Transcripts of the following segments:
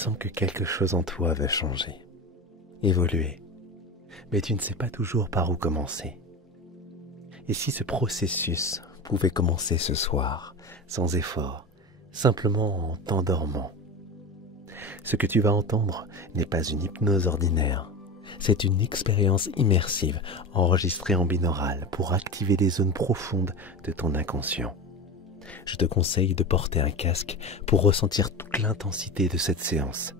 sens que quelque chose en toi veut changer, évoluer, mais tu ne sais pas toujours par où commencer. Et si ce processus pouvait commencer ce soir, sans effort, simplement en t'endormant? Ce que tu vas entendre n'est pas une hypnose ordinaire, c'est une expérience immersive enregistrée en binaural pour activer des zones profondes de ton inconscient. Je te conseille de porter un casque pour ressentir toute l'intensité de cette séance,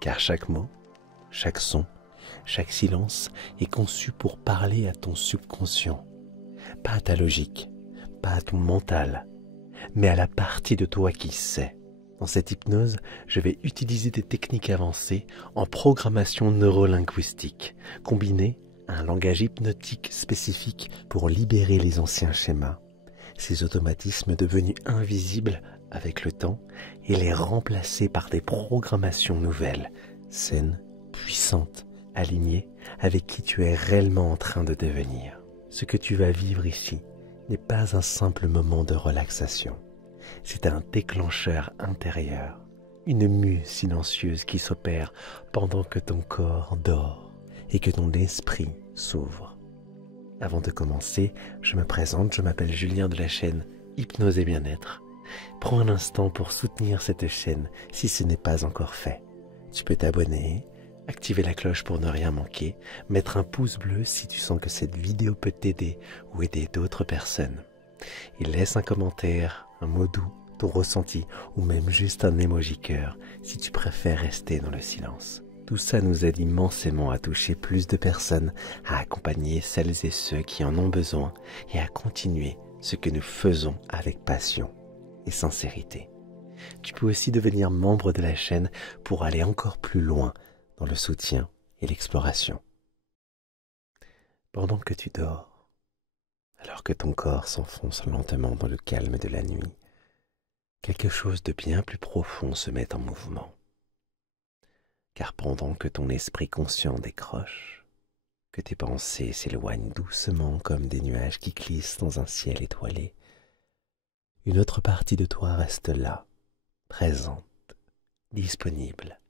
car chaque mot, chaque son, chaque silence est conçu pour parler à ton subconscient, pas à ta logique, pas à ton mental, mais à la partie de toi qui sait. Dans cette hypnose, je vais utiliser des techniques avancées en programmation neurolinguistique, combinées à un langage hypnotique spécifique pour libérer les anciens schémas, ces automatismes devenus invisibles avec le temps, et les remplacer par des programmations nouvelles, saines, puissantes, alignées avec qui tu es réellement en train de devenir. Ce que tu vas vivre ici n'est pas un simple moment de relaxation. C'est un déclencheur intérieur, une mue silencieuse qui s'opère pendant que ton corps dort et que ton esprit s'ouvre. Avant de commencer, je me présente, je m'appelle Julien de la chaîne Hypnose et Bien-être. Prends un instant pour soutenir cette chaîne si ce n'est pas encore fait. Tu peux t'abonner, activer la cloche pour ne rien manquer, mettre un pouce bleu si tu sens que cette vidéo peut t'aider ou aider d'autres personnes. Et laisse un commentaire, un mot doux, ton ressenti ou même juste un emoji cœur si tu préfères rester dans le silence. Tout ça nous aide immensément à toucher plus de personnes, à accompagner celles et ceux qui en ont besoin et à continuer ce que nous faisons avec passion et sincérité. Tu peux aussi devenir membre de la chaîne pour aller encore plus loin dans le soutien et l'exploration. Pendant que tu dors, alors que ton corps s'enfonce lentement dans le calme de la nuit, quelque chose de bien plus profond se met en mouvement. Car pendant que ton esprit conscient décroche, que tes pensées s'éloignent doucement comme des nuages qui glissent dans un ciel étoilé, une autre partie de toi reste là, présente, disponible,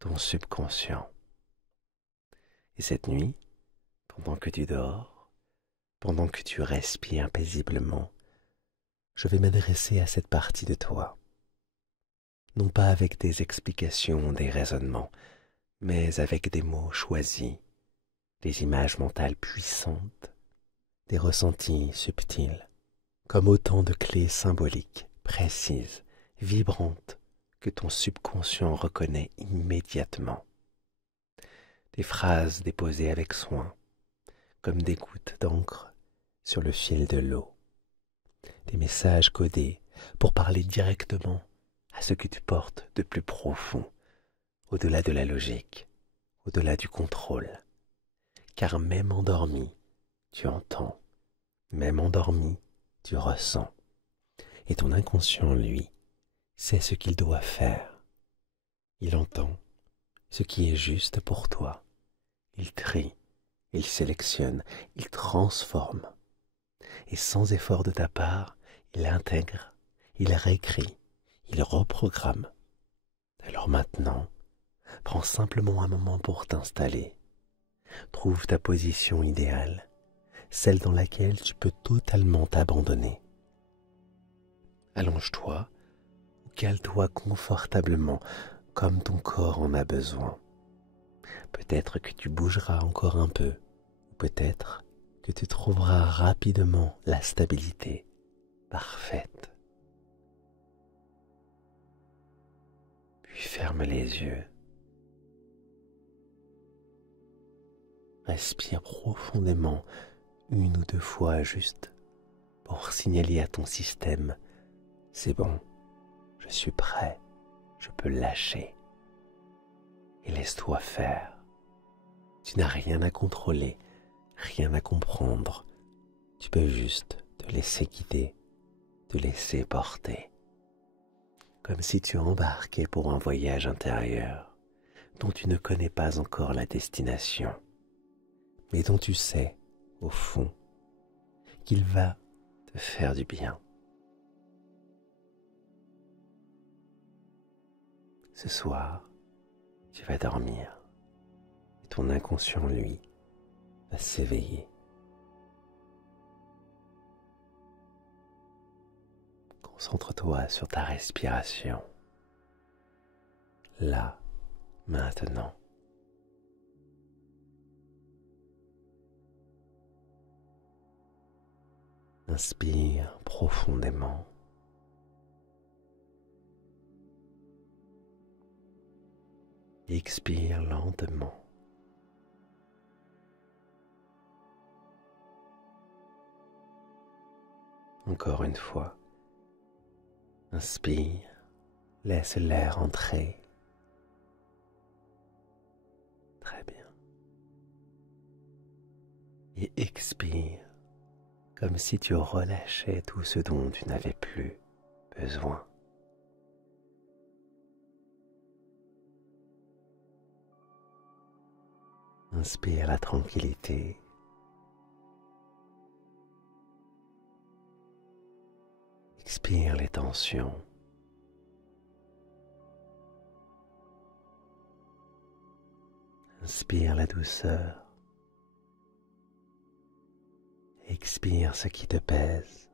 ton subconscient. Et cette nuit, pendant que tu dors, pendant que tu respires paisiblement, je vais m'adresser à cette partie de toi. Non pas avec des explications, des raisonnements, mais avec des mots choisis, des images mentales puissantes, des ressentis subtils, comme autant de clés symboliques, précises, vibrantes, que ton subconscient reconnaît immédiatement. Des phrases déposées avec soin, comme des gouttes d'encre sur le fil de l'eau. Des messages codés pour parler directement à ce que tu portes de plus profond, au-delà de la logique, au-delà du contrôle. Car même endormi, tu entends, même endormi, tu ressens. Et ton inconscient, lui, sait ce qu'il doit faire. Il entend ce qui est juste pour toi. Il trie, il sélectionne, il transforme. Et sans effort de ta part, il intègre, il réécrit, il reprogramme. Alors maintenant, prends simplement un moment pour t'installer. Trouve ta position idéale, celle dans laquelle tu peux totalement t'abandonner. Allonge-toi ou cale-toi confortablement comme ton corps en a besoin. Peut-être que tu bougeras encore un peu, ou peut-être que tu trouveras rapidement la stabilité parfaite. Puis ferme les yeux. Respire profondément une ou deux fois juste pour signaler à ton système « C'est bon, je suis prêt, je peux lâcher » et laisse-toi faire. Tu n'as rien à contrôler, rien à comprendre. Tu peux juste te laisser guider, te laisser porter. Comme si tu embarquais pour un voyage intérieur dont tu ne connais pas encore la destination, mais dont tu sais, au fond, qu'il va te faire du bien. Ce soir, tu vas dormir et ton inconscient, lui, va s'éveiller. Concentre-toi sur ta respiration, là, maintenant. Inspire profondément. Expire lentement. Encore une fois. Inspire, laisse l'air entrer. Très bien. Et expire, comme si tu relâchais tout ce dont tu n'avais plus besoin. Inspire la tranquillité. Expire les tensions. Inspire la douceur. Expire ce qui te pèse.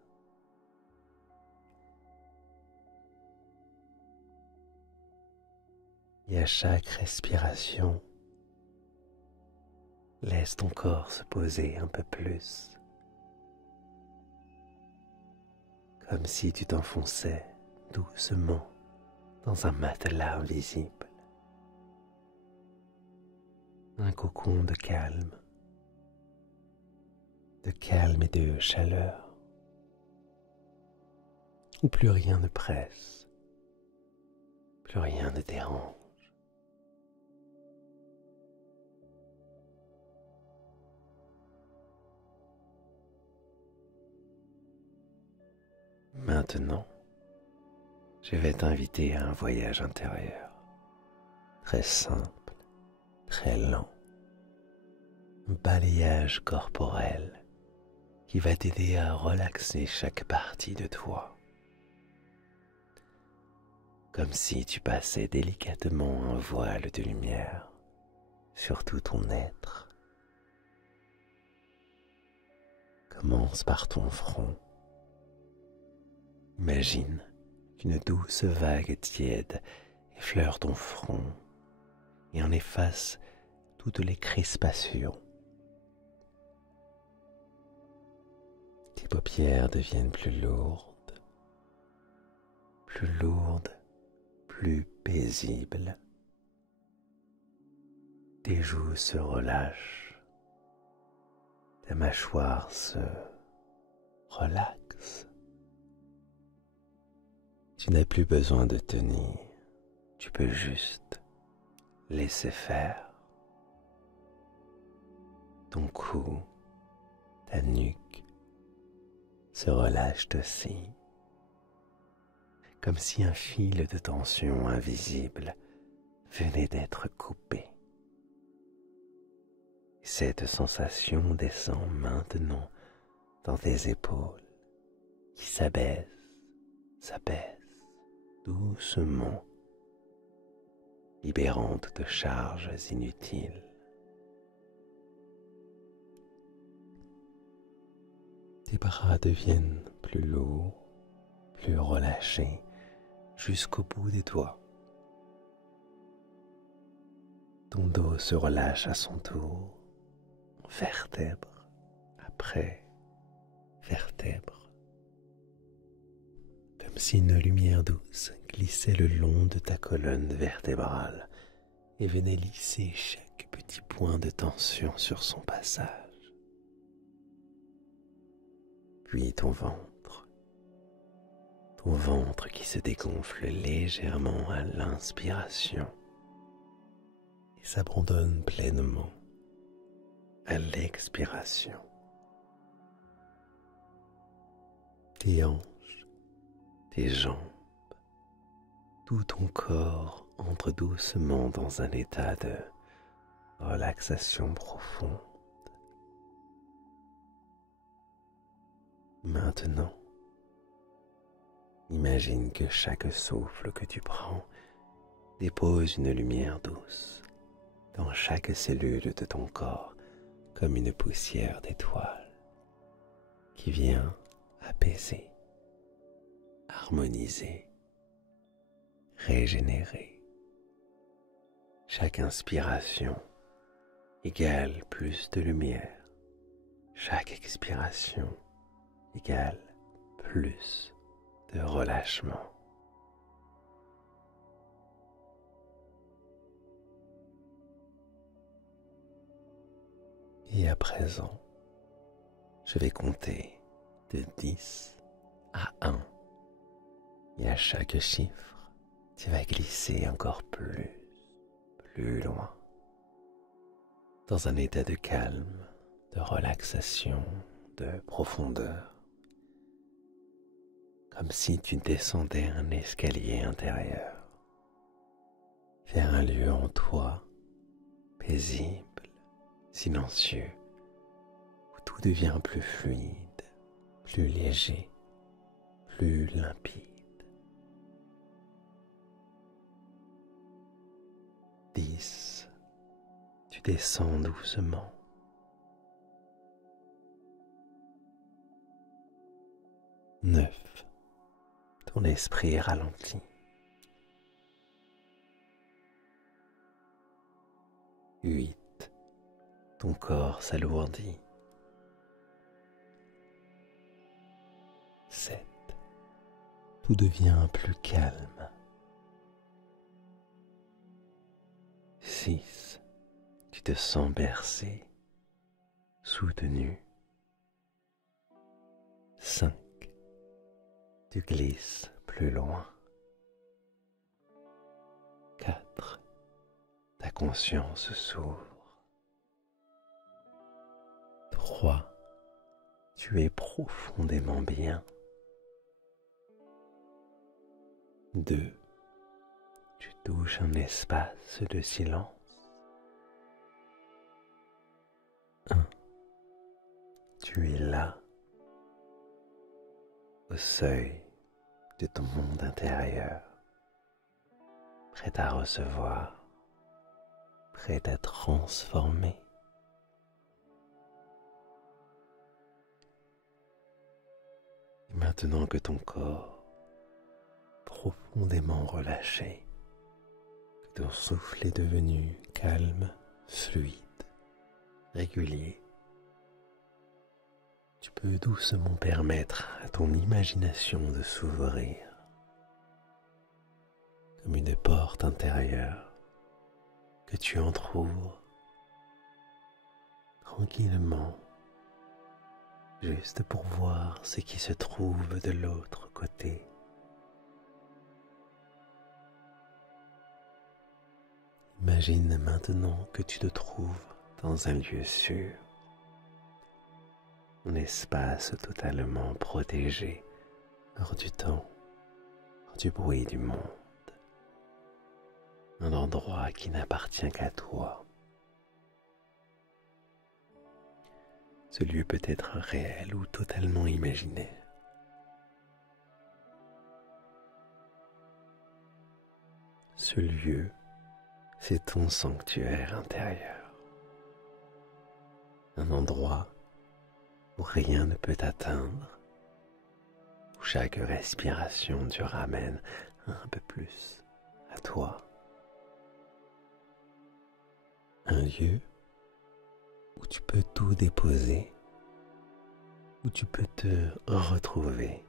Et à chaque respiration, laisse ton corps se poser un peu plus. Comme si tu t'enfonçais doucement dans un matelas invisible. Un cocon de calme et de chaleur, où plus rien ne presse, plus rien ne dérange. Maintenant, je vais t'inviter à un voyage intérieur, très simple, très lent, un balayage corporel qui va t'aider à relaxer chaque partie de toi, comme si tu passais délicatement un voile de lumière sur tout ton être. Commence par ton front. Imagine qu'une douce vague tiède effleure ton front et en efface toutes les crispations. Tes paupières deviennent plus lourdes, plus paisibles. Tes joues se relâchent, ta mâchoire se relaxe. Tu n'as plus besoin de tenir, tu peux juste laisser faire. Ton cou, ta nuque se relâchent aussi, comme si un fil de tension invisible venait d'être coupé. Cette sensation descend maintenant dans tes épaules qui s'abaissent doucement, libérant de charges inutiles. Tes bras deviennent plus lourds, plus relâchés, jusqu'au bout des doigts. Ton dos se relâche à son tour, vertèbre après vertèbre, comme si une lumière douce glissait le long de ta colonne vertébrale et venait lisser chaque petit point de tension sur son passage. Puis ton ventre qui se dégonfle légèrement à l'inspiration et s'abandonne pleinement à l'expiration. Tes hanches, tes jambes, tout ton corps entre doucement dans un état de relaxation profonde. Maintenant, imagine que chaque souffle que tu prends dépose une lumière douce dans chaque cellule de ton corps comme une poussière d'étoiles qui vient apaiser, harmoniser, régénérer. Chaque inspiration égale plus de lumière. Chaque expiration égale plus de relâchement. Et à présent, je vais compter de 10 à 1. Et à chaque chiffre, tu vas glisser encore plus loin, dans un état de calme, de relaxation, de profondeur, comme si tu descendais un escalier intérieur, vers un lieu en toi, paisible, silencieux, où tout devient plus fluide, plus léger, plus limpide. 10. Tu descends doucement. 9. Ton esprit ralentit. 8. Ton corps s'alourdit. 7. Tout devient plus calme. 6. Tu te sens bercé, soutenu. 5. Tu glisses plus loin. 4. Ta conscience s'ouvre. 3. Tu es profondément bien. 2. Tu touches un espace de silence. 1. Tu es là, au seuil de ton monde intérieur, prêt à recevoir, prêt à transformer. Et maintenant que ton corps profondément relâché, que ton souffle est devenu calme, fluide, régulier, tu peux doucement permettre à ton imagination de s'ouvrir comme une porte intérieure que tu entr'ouvres tranquillement, juste pour voir ce qui se trouve de l'autre côté. Imagine maintenant que tu te trouves dans un lieu sûr, un espace totalement protégé, hors du temps, hors du bruit du monde, un endroit qui n'appartient qu'à toi. Ce lieu peut être réel ou totalement imaginaire. Ce lieu, c'est ton sanctuaire intérieur. Un endroit où rien ne peut t'atteindre, où chaque respiration te ramène un peu plus à toi. Un lieu où tu peux tout déposer, où tu peux te retrouver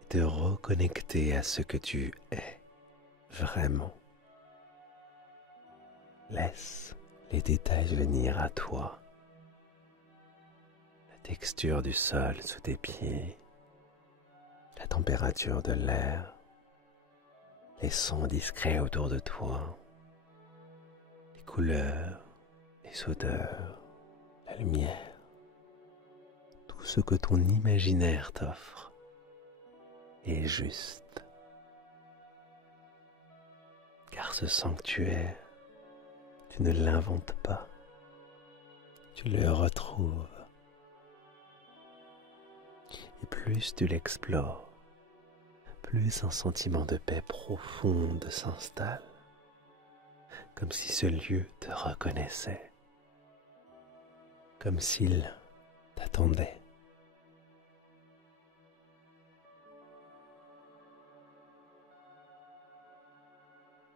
et te reconnecter à ce que tu es vraiment. Laisse les détails venir à toi. La texture du sol sous tes pieds, la température de l'air, les sons discrets autour de toi, les couleurs, les odeurs, la lumière, tout ce que ton imaginaire t'offre est juste. Car ce sanctuaire, tu ne l'inventes pas, tu le retrouves. Et plus tu l'explores, plus un sentiment de paix profonde s'installe, comme si ce lieu te reconnaissait, comme s'il t'attendait.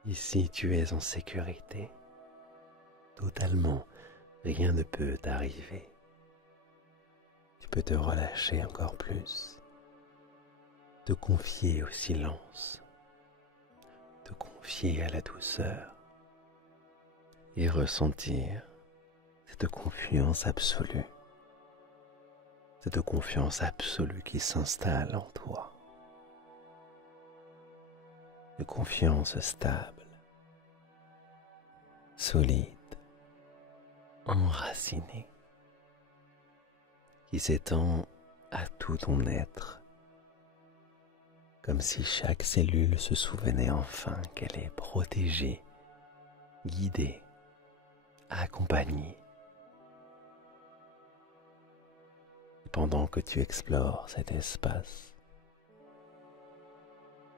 Ici, tu es en sécurité. Totalement, rien ne peut t'arriver. Tu peux te relâcher encore plus, te confier au silence, te confier à la douceur et ressentir cette confiance absolue qui s'installe en toi. Une confiance stable, solide, enracinée, qui s'étend à tout ton être, comme si chaque cellule se souvenait enfin qu'elle est protégée, guidée, accompagnée. Et pendant que tu explores cet espace,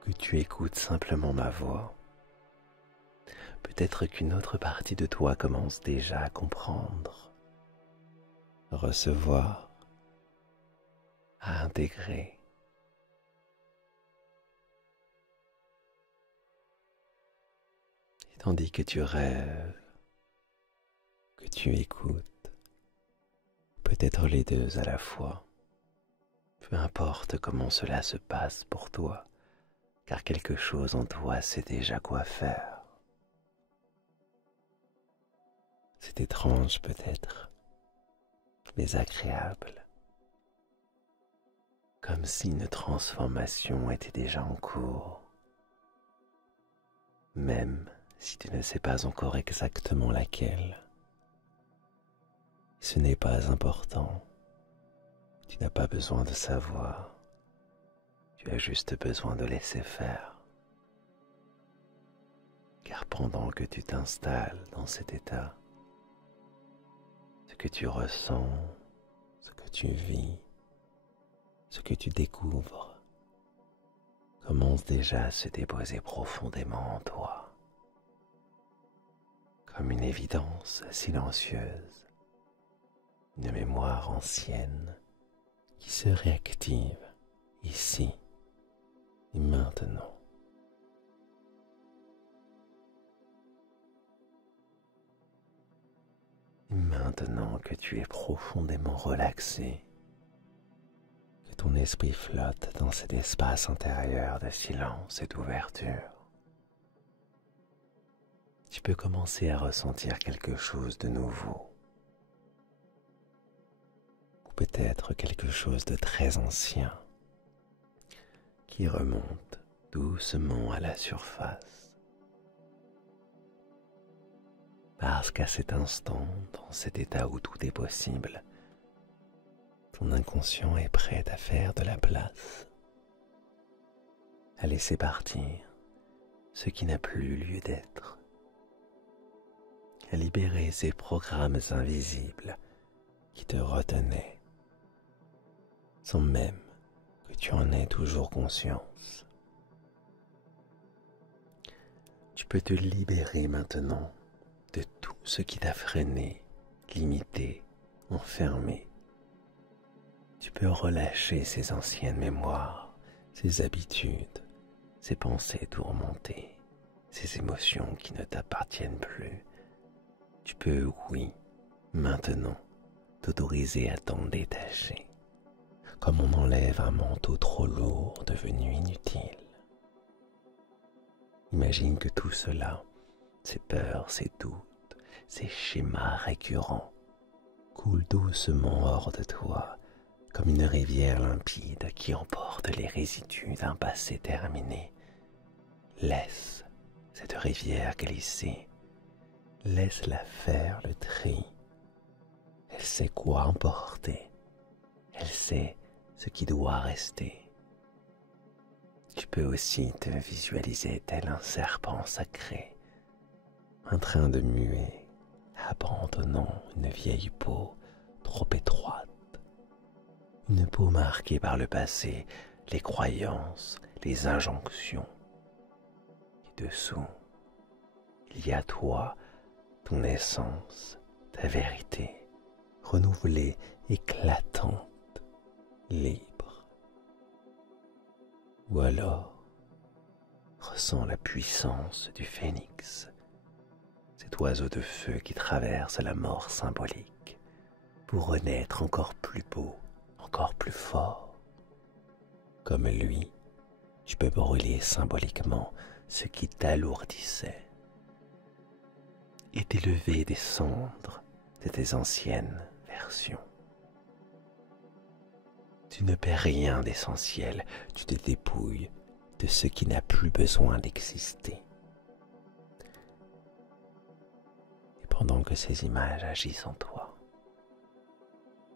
que tu écoutes simplement ma voix, peut-être qu'une autre partie de toi commence déjà à comprendre, à recevoir, à intégrer. Et tandis que tu rêves, que tu écoutes, peut-être les deux à la fois, peu importe comment cela se passe pour toi, car quelque chose en toi sait déjà quoi faire. C'est étrange peut-être, mais agréable, comme si une transformation était déjà en cours, même si tu ne sais pas encore exactement laquelle. Ce n'est pas important, tu n'as pas besoin de savoir. Tu as juste besoin de laisser faire. Car pendant que tu t'installes dans cet état, ce que tu ressens, ce que tu vis, ce que tu découvres, commence déjà à se déposer profondément en toi, comme une évidence silencieuse, une mémoire ancienne qui se réactive ici et maintenant. Et maintenant que tu es profondément relaxé, que ton esprit flotte dans cet espace intérieur de silence et d'ouverture, tu peux commencer à ressentir quelque chose de nouveau, ou peut-être quelque chose de très ancien, qui remonte doucement à la surface. Parce qu'à cet instant, dans cet état où tout est possible, ton inconscient est prêt à faire de la place, à laisser partir ce qui n'a plus lieu d'être, à libérer ces programmes invisibles qui te retenaient, sans même que tu en aies toujours conscience. Tu peux te libérer maintenant de tout ce qui t'a freiné, limité, enfermé. Tu peux relâcher ces anciennes mémoires, ces habitudes, ces pensées tourmentées, ces émotions qui ne t'appartiennent plus. Tu peux, oui, maintenant, t'autoriser à t'en détacher, comme on enlève un manteau trop lourd devenu inutile. Imagine que tout cela, ces peurs, ces doutes, ces schémas récurrents, coulent doucement hors de toi, comme une rivière limpide qui emporte les résidus d'un passé terminé. Laisse cette rivière glisser, laisse-la faire le tri. Elle sait quoi emporter, elle sait ce qui doit rester. Tu peux aussi te visualiser tel un serpent sacré, en train de muer, abandonnant une vieille peau trop étroite, une peau marquée par le passé, les croyances, les injonctions. Et dessous, il y a toi, ton essence, ta vérité, renouvelée, éclatante, libre. Ou alors, ressens la puissance du phénix, cet oiseau de feu qui traverse la mort symbolique pour renaître encore plus beau, encore plus fort. Comme lui, tu peux brûler symboliquement ce qui t'alourdissait et t'élever des cendres de tes anciennes versions. Tu ne perds rien d'essentiel, tu te dépouilles de ce qui n'a plus besoin d'exister. Et pendant que ces images agissent en toi,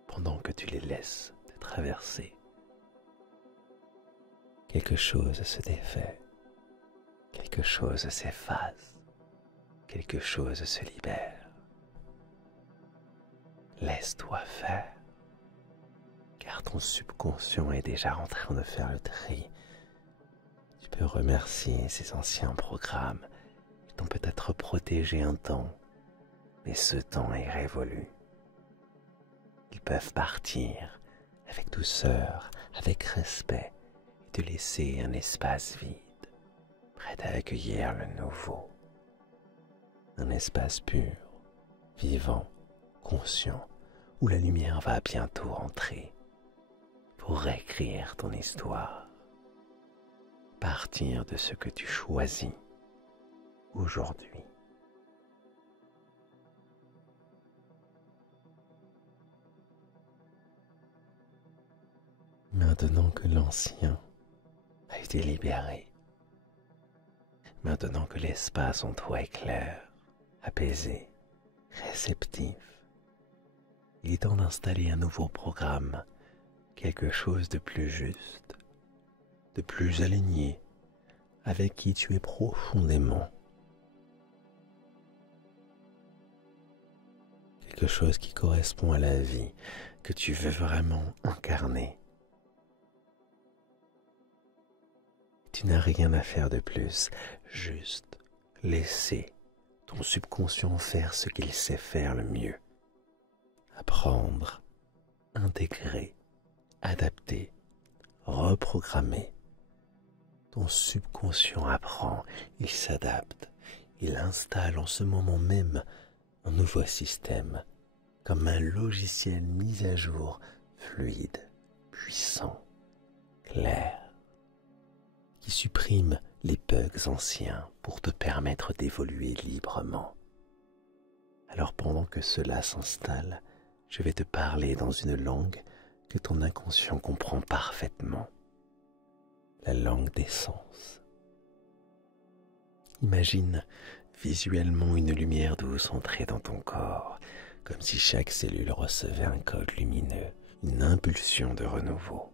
pendant que tu les laisses te traverser, quelque chose se défait, quelque chose s'efface, quelque chose se libère. Laisse-toi faire, car ton subconscient est déjà en train de faire le tri. Tu peux remercier ces anciens programmes qui t'ont peut-être protégé un temps, mais ce temps est révolu. Ils peuvent partir avec douceur, avec respect, et te laisser un espace vide, prêt à accueillir le nouveau. Un espace pur, vivant, conscient, où la lumière va bientôt entrer pour réécrire ton histoire. Partir de ce que tu choisis aujourd'hui. Maintenant que l'ancien a été libéré, maintenant que l'espace en toi est clair, apaisé, réceptif, il est temps d'installer un nouveau programme, quelque chose de plus juste, de plus aligné avec qui tu es profondément. Quelque chose qui correspond à la vie que tu veux vraiment incarner. Tu n'as rien à faire de plus, juste laisser ton subconscient faire ce qu'il sait faire le mieux. Apprendre, intégrer, adapter, reprogrammer. Ton subconscient apprend, il s'adapte, il installe en ce moment même un nouveau système, comme un logiciel mis à jour, fluide, puissant, clair, qui supprime les bugs anciens pour te permettre d'évoluer librement. Alors pendant que cela s'installe, je vais te parler dans une langue que ton inconscient comprend parfaitement, la langue des sens. Imagine visuellement une lumière douce entrer dans ton corps, comme si chaque cellule recevait un code lumineux, une impulsion de renouveau.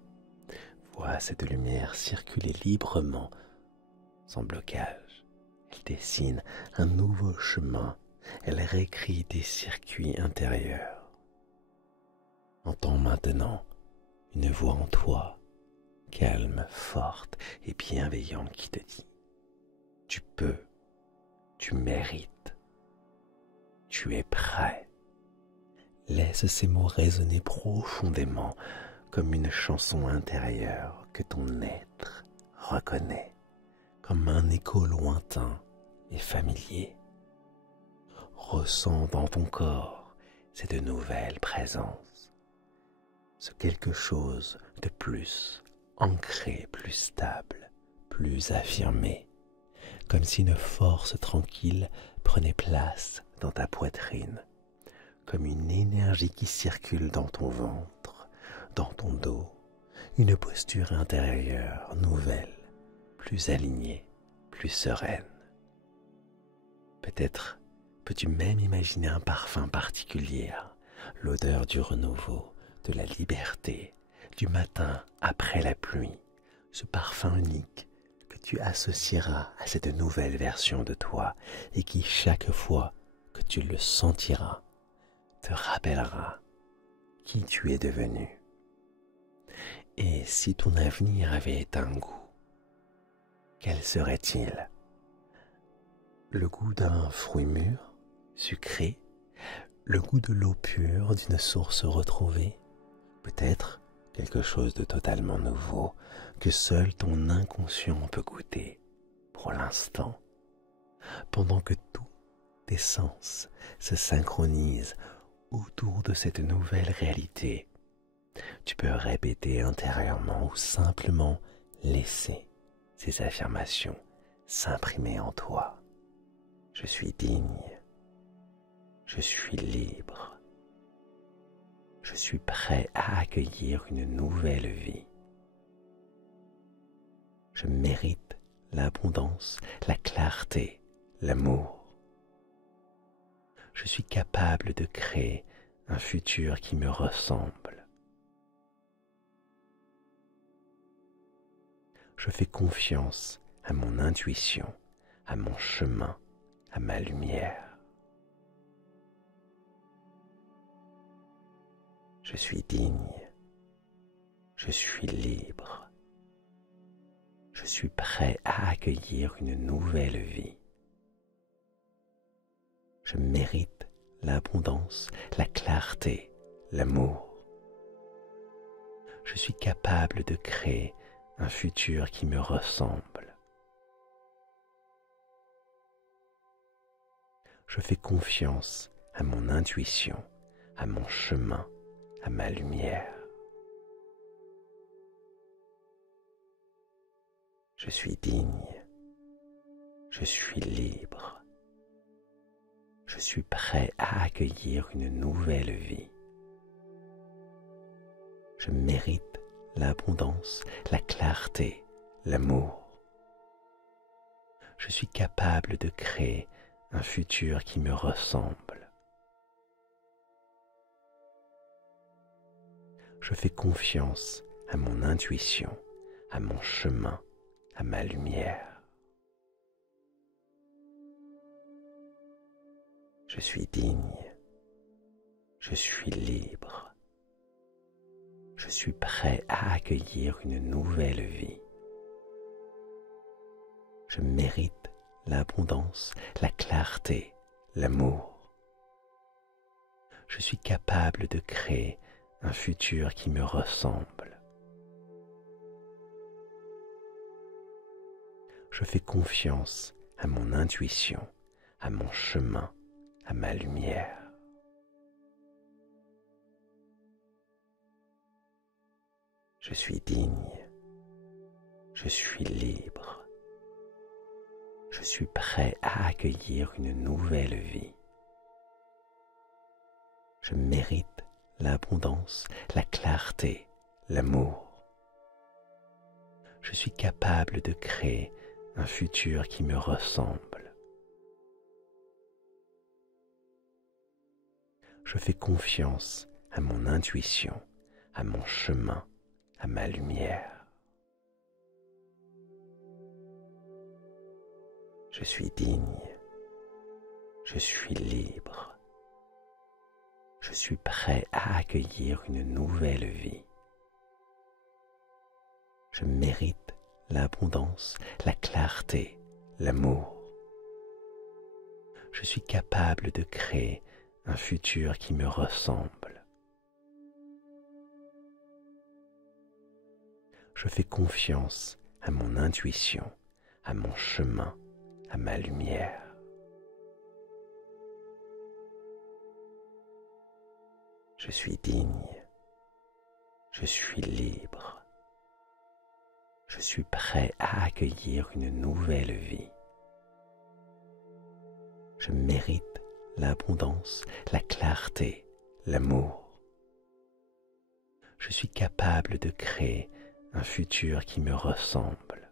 Vois cette lumière circuler librement, sans blocage. Elle dessine un nouveau chemin, elle réécrit des circuits intérieurs. Entends maintenant une voix en toi, calme, forte et bienveillante qui te dit « Tu peux, tu mérites, tu es prêt ». Laisse ces mots résonner profondément comme une chanson intérieure que ton être reconnaît, comme un écho lointain et familier. Ressens dans ton corps cette nouvelle présence, ce quelque chose de plus ancré, plus stable, plus affirmé, comme si une force tranquille prenait place dans ta poitrine, comme une énergie qui circule dans ton ventre, dans ton dos, une posture intérieure nouvelle, plus alignée, plus sereine. Peut-être peux-tu même imaginer un parfum particulier, l'odeur du renouveau, de la liberté, du matin après la pluie, ce parfum unique que tu associeras à cette nouvelle version de toi et qui, chaque fois que tu le sentiras, te rappellera qui tu es devenu. Et si ton avenir avait un goût, quel serait-il? Le goût d'un fruit mûr, sucré, le goût de l'eau pure d'une source retrouvée, peut-être quelque chose de totalement nouveau que seul ton inconscient peut goûter pour l'instant, pendant que tous tes sens se synchronisent autour de cette nouvelle réalité. Tu peux répéter intérieurement ou simplement laisser ces affirmations s'imprimer en toi. Je suis digne, je suis libre, je suis prêt à accueillir une nouvelle vie. Je mérite l'abondance, la clarté, l'amour. Je suis capable de créer un futur qui me ressemble. Je fais confiance à mon intuition, à mon chemin, à ma lumière. Je suis digne, je suis libre, je suis prêt à accueillir une nouvelle vie. Je mérite l'abondance, la clarté, l'amour. Je suis capable de créer un futur qui me ressemble. Je fais confiance à mon intuition, à mon chemin, à ma lumière. Je suis digne, je suis libre, je suis prêt à accueillir une nouvelle vie. Je mérite l'abondance, la clarté, l'amour. Je suis capable de créer un futur qui me ressemble. Je fais confiance à mon intuition, à mon chemin, à ma lumière. Je suis digne, je suis libre, je suis prêt à accueillir une nouvelle vie. Je mérite l'abondance, la clarté, l'amour. Je suis capable de créer un futur qui me ressemble. Je fais confiance à mon intuition, à mon chemin, à ma lumière. Je suis digne, je suis libre, je suis prêt à accueillir une nouvelle vie. Je mérite l'abondance, la clarté, l'amour. Je suis capable de créer un futur qui me ressemble. Je fais confiance à mon intuition, à mon chemin, à ma lumière. Je suis digne, je suis libre, je suis prêt à accueillir une nouvelle vie. Je mérite l'abondance, la clarté, l'amour. Je suis capable de créer un futur qui me ressemble. Je fais confiance à mon intuition, à mon chemin, à ma lumière. Je suis digne, je suis libre, je suis prêt à accueillir une nouvelle vie. Je mérite l'abondance, la clarté, l'amour. Je suis capable de créer un futur qui me ressemble.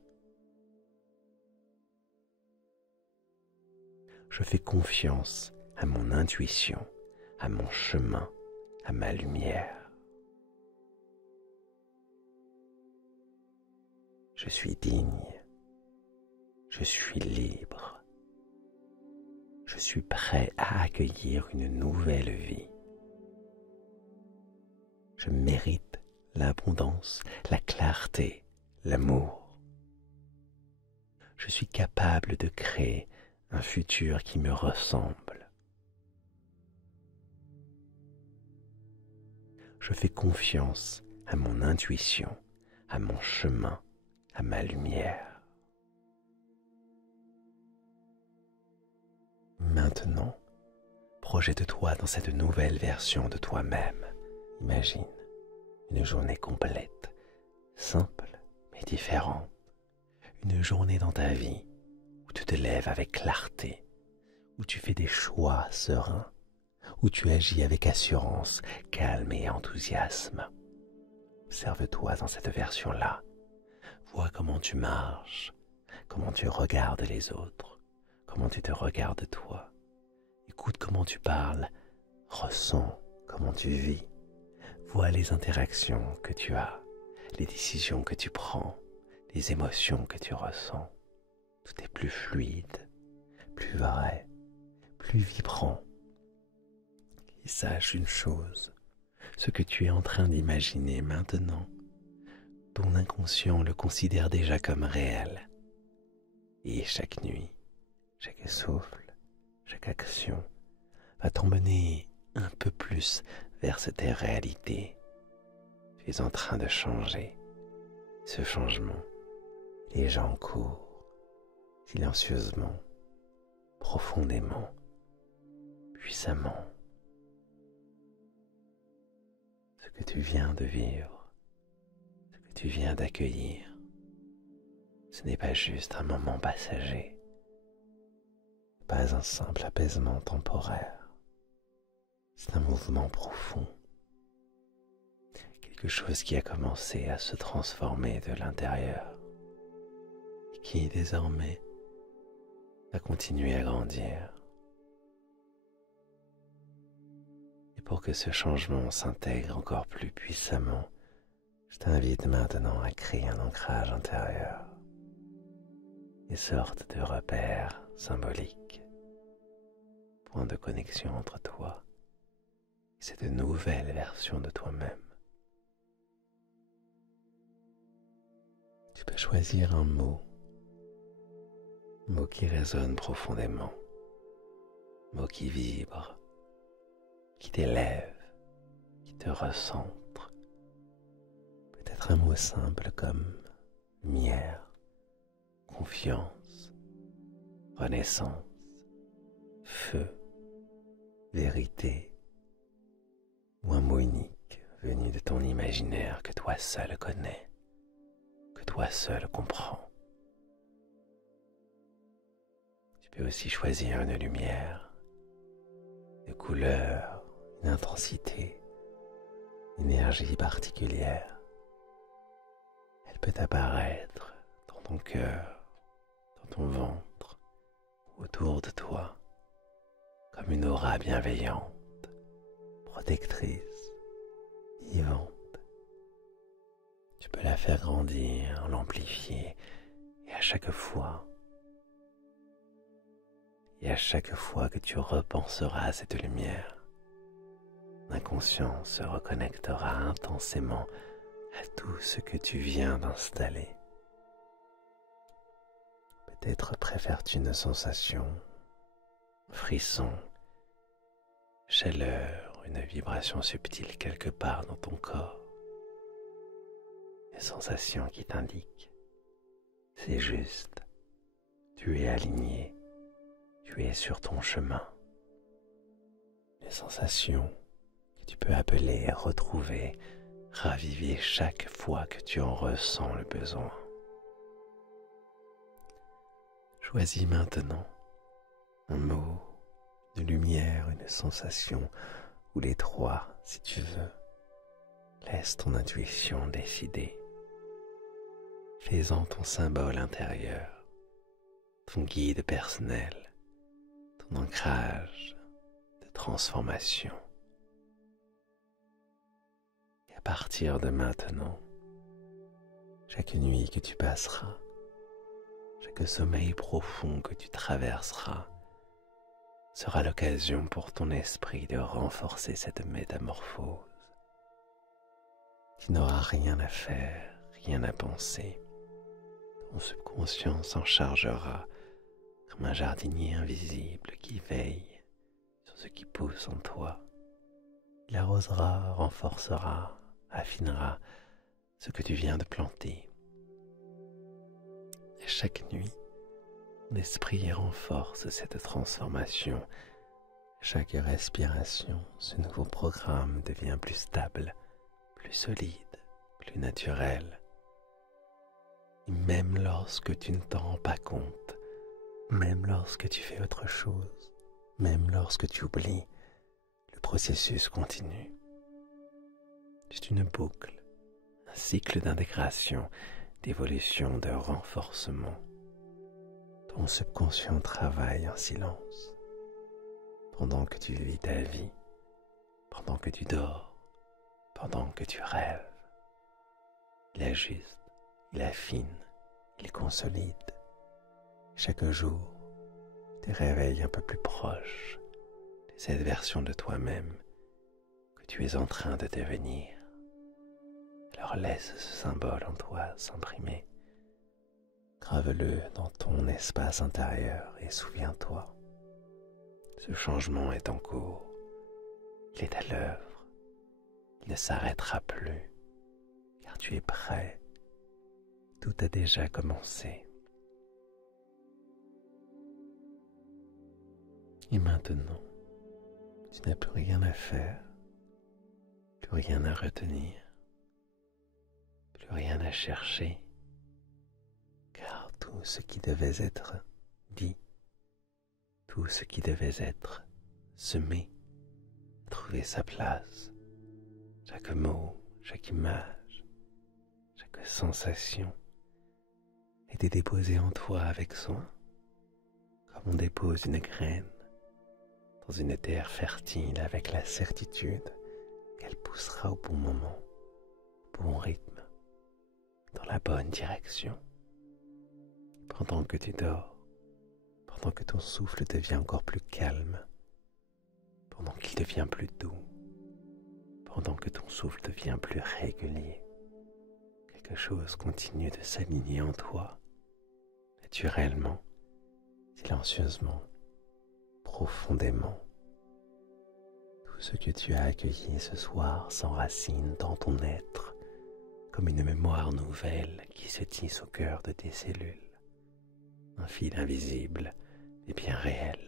Je fais confiance à mon intuition, à mon chemin, à ma lumière. Je suis digne, je suis libre, je suis prêt à accueillir une nouvelle vie. Je mérite l'abondance, la clarté, l'amour. Je suis capable de créer un futur qui me ressemble. Je fais confiance à mon intuition, à mon chemin, à ma lumière. Maintenant, projette-toi dans cette nouvelle version de toi-même. Imagine une journée complète, simple mais différente. Une journée dans ta vie où tu te lèves avec clarté, où tu fais des choix sereins, où tu agis avec assurance, calme et enthousiasme. Observe-toi dans cette version-là. Vois comment tu marches, comment tu regardes les autres, comment tu te regardes toi. Écoute comment tu parles, ressens comment tu vis. Vois les interactions que tu as, les décisions que tu prends, les émotions que tu ressens. Tout est plus fluide, plus vrai, plus vibrant. Et sache une chose, ce que tu es en train d'imaginer maintenant, ton inconscient le considère déjà comme réel. Et chaque nuit, chaque souffle, chaque action va t'emmener un peu plus vers cette réalité. Tu es en train de changer. Ce changement, il est déjà en cours, silencieusement, profondément, puissamment. Ce que tu viens de vivre, ce que tu viens d'accueillir, ce n'est pas juste un moment passager, pas un simple apaisement temporaire. C'est un mouvement profond, quelque chose qui a commencé à se transformer de l'intérieur et qui désormais va continuer à grandir. Et pour que ce changement s'intègre encore plus puissamment, je t'invite maintenant à créer un ancrage intérieur, des sortes de repères symboliques, points de connexion entre toi et cette nouvelle version de toi-même. Tu peux choisir un mot qui résonne profondément, mot qui vibre, qui t'élève, qui te recentre. Peut-être un mot simple comme lumière, confiance, renaissance, feu, vérité, ou un mot unique venu de ton imaginaire que toi seul connais, que toi seul comprends. Tu peux aussi choisir une lumière, une couleur, une intensité, une énergie particulière. Elle peut apparaître dans ton cœur, dans ton ventre, autour de toi, comme une aura bienveillante, protectrice, vivante. Tu peux la faire grandir, l'amplifier, et à chaque fois que tu repenseras à cette lumière, l'inconscient se reconnectera intensément à tout ce que tu viens d'installer. Peut-être préfères-tu une sensation, un frisson, chaleur, une vibration subtile quelque part dans ton corps. Une sensation qui t'indique, c'est juste, tu es aligné, tu es sur ton chemin. Une sensation que tu peux appeler, retrouver, raviver chaque fois que tu en ressens le besoin. Choisis maintenant un mot, une lumière, une sensation, ou les trois si tu veux. Laisse ton intuition décider. Fais-en ton symbole intérieur, ton guide personnel, ton ancrage de transformation. Et à partir de maintenant, chaque nuit que tu passeras, chaque sommeil profond que tu traverseras, sera l'occasion pour ton esprit de renforcer cette métamorphose. Tu n'auras rien à faire, rien à penser. Ton subconscient s'en chargera comme un jardinier invisible qui veille sur ce qui pousse en toi. Il arrosera, renforcera, affinera ce que tu viens de planter. Et chaque nuit, ton esprit renforce cette transformation. Chaque respiration, ce nouveau programme devient plus stable, plus solide, plus naturel. Et même lorsque tu ne t'en rends pas compte, même lorsque tu fais autre chose, même lorsque tu oublies, le processus continue. C'est une boucle, un cycle d'intégration, d'évolution, de renforcement. Ton subconscient travaille en silence, pendant que tu vis ta vie, pendant que tu dors, pendant que tu rêves. Il ajuste, il affine, il consolide. Chaque jour, tu te réveilles un peu plus proche de cette version de toi-même que tu es en train de devenir. Alors laisse ce symbole en toi s'imprimer. Grave-le dans ton espace intérieur et souviens-toi, ce changement est en cours, il est à l'œuvre, il ne s'arrêtera plus, car tu es prêt, tout a déjà commencé. Et maintenant, tu n'as plus rien à faire, plus rien à retenir, plus rien à chercher, car tout ce qui devait être dit, tout ce qui devait être semé, a trouvé sa place. Chaque mot, chaque image, chaque sensation était déposée en toi avec soin, comme on dépose une graine dans une terre fertile avec la certitude qu'elle poussera au bon moment, au bon rythme, dans la bonne direction. Pendant que tu dors, pendant que ton souffle devient encore plus calme, pendant qu'il devient plus doux, pendant que ton souffle devient plus régulier, quelque chose continue de s'aligner en toi, naturellement, silencieusement, profondément. Tout ce que tu as accueilli ce soir s'enracine dans ton être, comme une mémoire nouvelle qui se tisse au cœur de tes cellules. Un fil invisible mais bien réel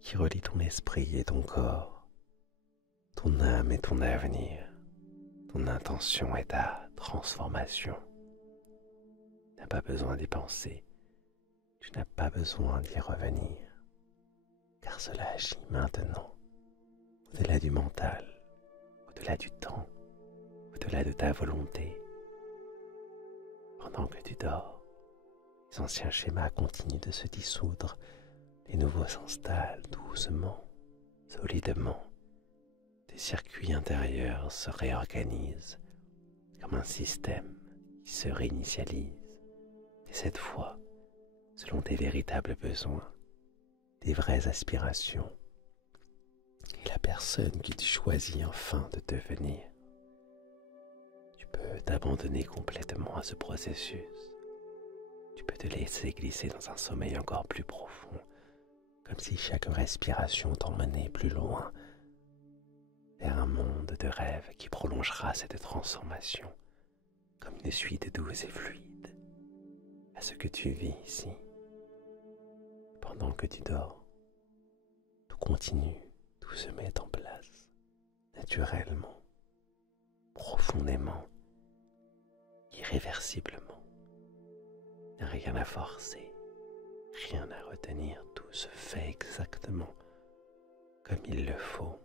qui relie ton esprit et ton corps, ton âme et ton avenir, ton intention et ta transformation. Tu n'as pas besoin d'y penser, tu n'as pas besoin d'y revenir, car cela agit maintenant, au-delà du mental, au-delà du temps, au-delà de ta volonté. Pendant que tu dors, les anciens schémas continuent de se dissoudre, les nouveaux s'installent doucement, solidement. Tes circuits intérieurs se réorganisent comme un système qui se réinitialise, et cette fois, selon tes véritables besoins, tes vraies aspirations, et la personne que tu choisis enfin de devenir. Tu peux t'abandonner complètement à ce processus. Tu peux te laisser glisser dans un sommeil encore plus profond, comme si chaque respiration t'emmenait plus loin, vers un monde de rêve qui prolongera cette transformation, comme une suite douce et fluide, à ce que tu vis ici. Pendant que tu dors, tout continue, tout se met en place, naturellement, profondément, irréversiblement. Rien à forcer, rien à retenir, tout se fait exactement comme il le faut.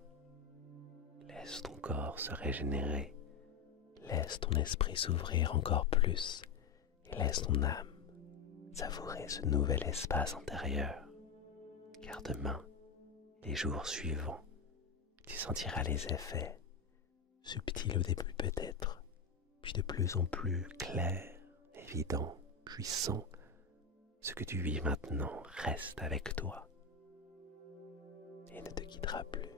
Laisse ton corps se régénérer, laisse ton esprit s'ouvrir encore plus et laisse ton âme savourer ce nouvel espace intérieur. Car demain, les jours suivants, tu sentiras les effets, subtils au début peut-être, puis de plus en plus clairs, évidents, puissant. Ce que tu vis maintenant reste avec toi et ne te quittera plus.